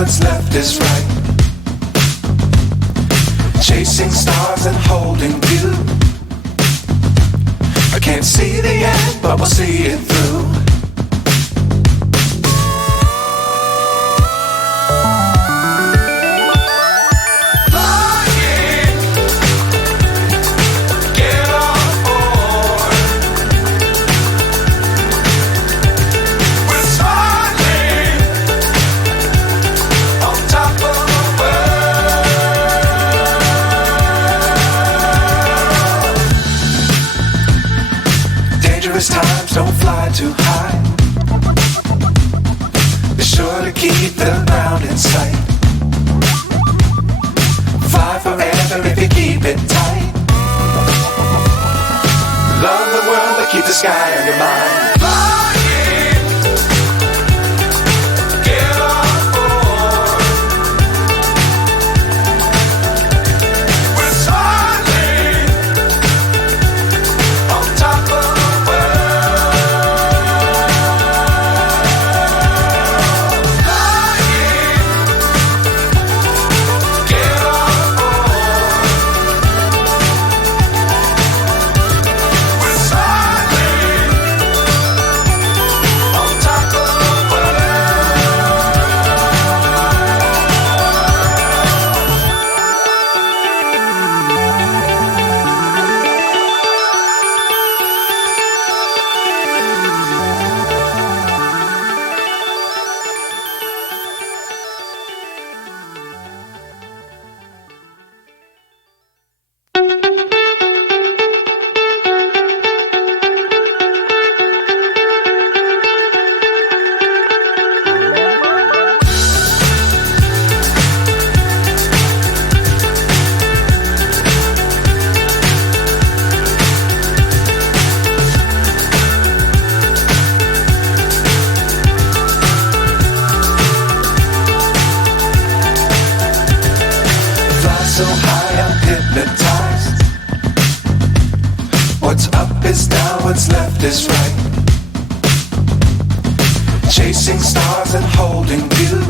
what's left is right. Chasing stars and holding you. I can't see the end, but we'll see it through. Times don't fly too high. Be sure to keep the ground in sight. Fly forever if you keep it tight. Love the world but keep the sky on your mind. So high I'm hypnotized. What's up is down, what's left is right. Chasing stars and holding you.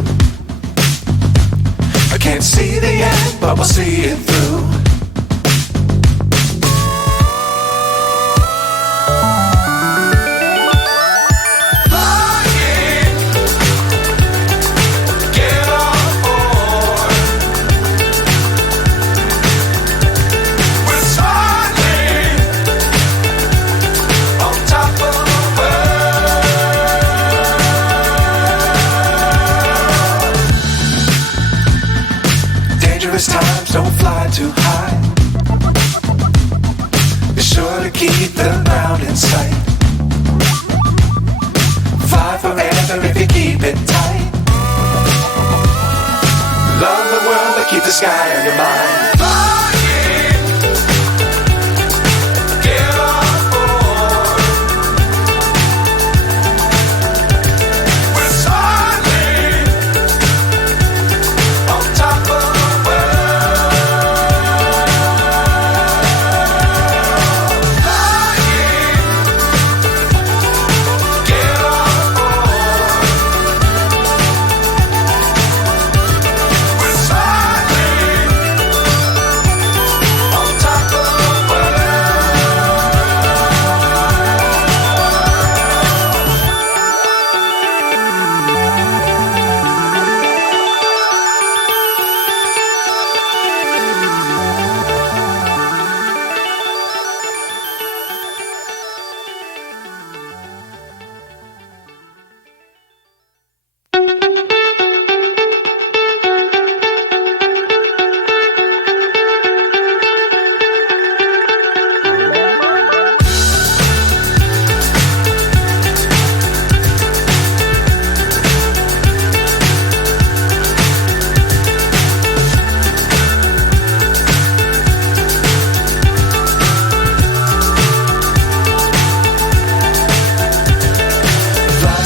I can't see the end, but we'll see it through. Times don't fly too high. Be sure to keep the ground in sight. Fly forever if you keep it tight. Love the world but keep the sky on your mind.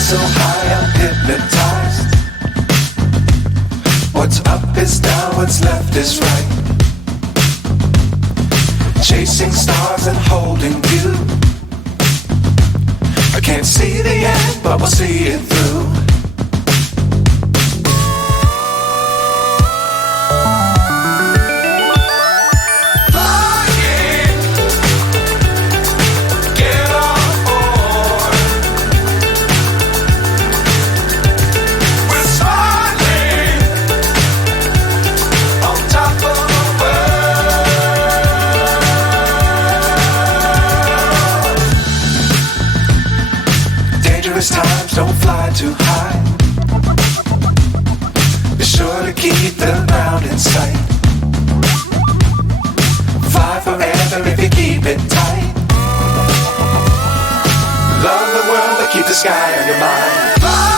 So high I'm hypnotized. What's up is down, what's left is right. Chasing stars and holding you. I can't see the end, but we'll see it through. fly too high. Be sure to keep the ground in sight. Fly forever if you keep it tight. Love the world, but keep the sky on your mind. Fly.